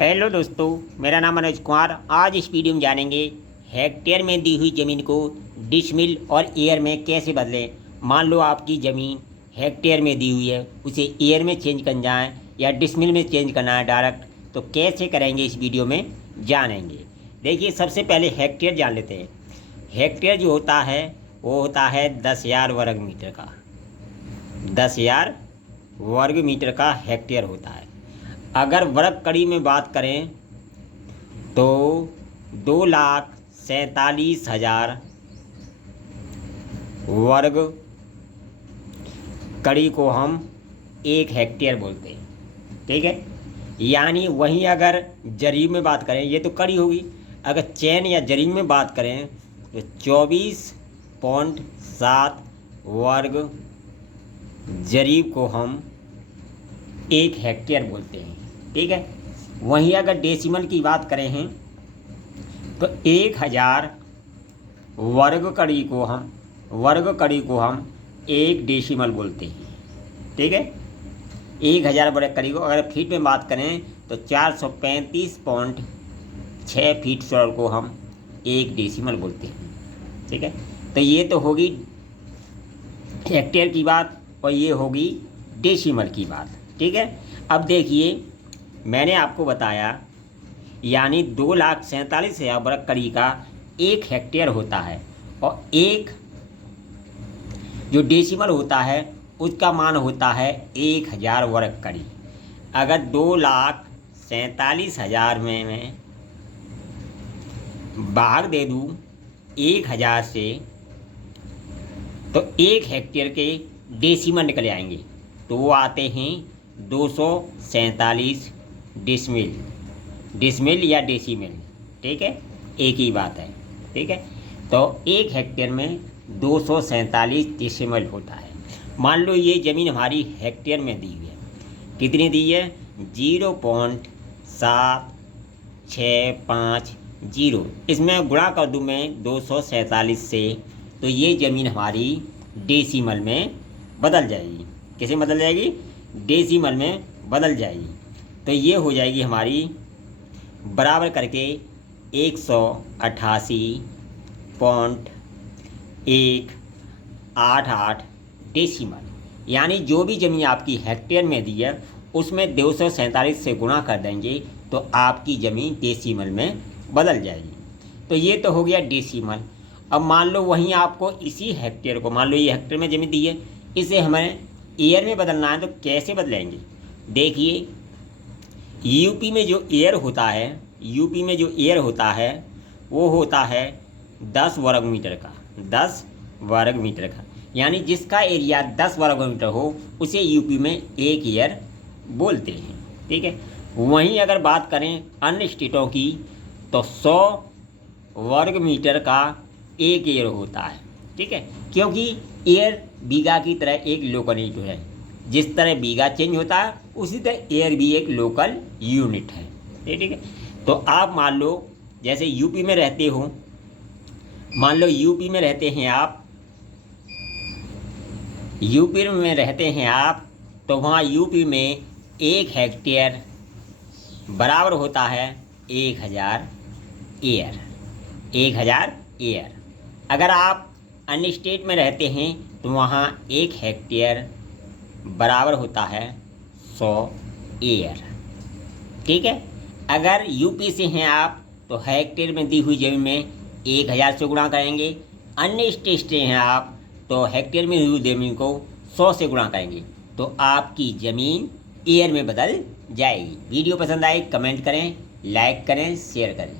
Hello दोस्तों, मेरा नाम मनोज कुमार। आज इस वीडियो में जानेंगे हेक्टेयर में दी हुई ज़मीन को डिसमिल और एयर में कैसे बदलें। मान लो आपकी ज़मीन हेक्टेयर में दी हुई है, उसे एयर में चेंज करना है या डिसमिल में चेंज करना है डायरेक्ट, तो कैसे करेंगे इस वीडियो में जानेंगे। देखिए, सबसे पहले हेक्टेयर जान लेते हैं। हेक्टेयर जो होता है वो होता है 10,000 वर्ग मीटर का। 10,000 वर्ग मीटर का हेक्टेयर होता है। अगर वर्ग कड़ी में बात करें तो 2,47,000 वर्ग कड़ी को हम 1 हेक्टेयर बोलते हैं। ठीक है, यानी वहीं अगर जरीब में बात करें, ये तो कड़ी होगी, अगर चैन या जरीब में बात करें तो 24.7 वर्ग जरीब को हम 1 हेक्टेयर बोलते हैं। ठीक है, वहीं अगर डेसिमल की बात करें हैं तो 1,000 वर्ग कड़ी को हम 1 डेसिमल बोलते हैं। ठीक है, 1,000 वर्ग कड़ी को अगर फीट में बात करें तो 435.6 फीट स्क्वायर को हम 1 डेसिमल बोलते हैं। ठीक है, तो ये तो होगी हेक्टेयर की बात और ये होगी डेसिमल की बात। ठीक है, अब देखिए, मैंने आपको बताया यानी 2,47,000 वर्ग कड़ी का 1 हेक्टेयर होता है और एक जो डेसिमल होता है उसका मान होता है 1,000 वर्ग कड़ी। अगर 2,47,000 में मैं भाग दे दूँ 1,000 से तो 1 हेक्टेयर के डेसिमल निकल आएंगे, तो वो आते हैं 247 डिसमिल या डेसिमल। ठीक है, एक ही बात है। ठीक है, तो 1 हेक्टेयर में 247 डेसिमल होता है। मान लो ये ज़मीन हमारी हेक्टेयर में दी हुई है, कितनी दी है? 0.7650। इसमें गुणा कर दूँ मैं 247 से, तो ये ज़मीन हमारी डेसिमल में बदल जाएगी। कैसे बदल जाएगी? डेसिमल में बदल जाएगी। तो ये हो जाएगी हमारी बराबर करके 188.188 डेसिमल। यानी जो भी ज़मीन आपकी हेक्टेयर में दी है उसमें 247 से गुणा कर देंगे तो आपकी ज़मीन डेसिमल में बदल जाएगी। तो ये तो हो गया डेसिमल। अब मान लो वहीं आपको इसी हेक्टेयर को, मान लो ये हेक्टेयर में ज़मीन दी है, इसे हमें एयर में बदलना है, तो कैसे बदलेंगे? देखिए, यूपी में जो एयर होता है वो होता है 10 वर्ग मीटर का। 10 वर्ग मीटर का यानी जिसका एरिया 10 वर्ग मीटर हो उसे यूपी में 1 एयर बोलते हैं। ठीक है, वहीं अगर बात करें अन्य स्टेटों की तो 100 वर्ग मीटर का 1 एयर होता है। ठीक है, क्योंकि एयर बीघा की तरह एक लोकल यूनिट है। जिस तरह बीघा चेंज होता है उसी तरह एयर भी एक लोकल यूनिट है। ठीक है, तो आप मान लो जैसे यूपी में रहते हो, मान लो यूपी में रहते हैं आप, तो वहाँ यूपी में 1 हेक्टेयर बराबर होता है 1,000 एयर। 1,000 एयर। अगर आप अन्य स्टेट में रहते हैं तो वहाँ 1 हेक्टेयर बराबर होता है 100 एयर। ठीक है, अगर यूपी से हैं आप तो हेक्टेयर में दी हुई ज़मीन में 1,000 से गुणा करेंगे। अन्य स्टेट से हैं आप तो हेक्टेयर में हुई ज़मीन को 100 से गुणा करेंगे, तो आपकी ज़मीन एयर में बदल जाएगी। वीडियो पसंद आए कमेंट करें, लाइक करें, शेयर करें।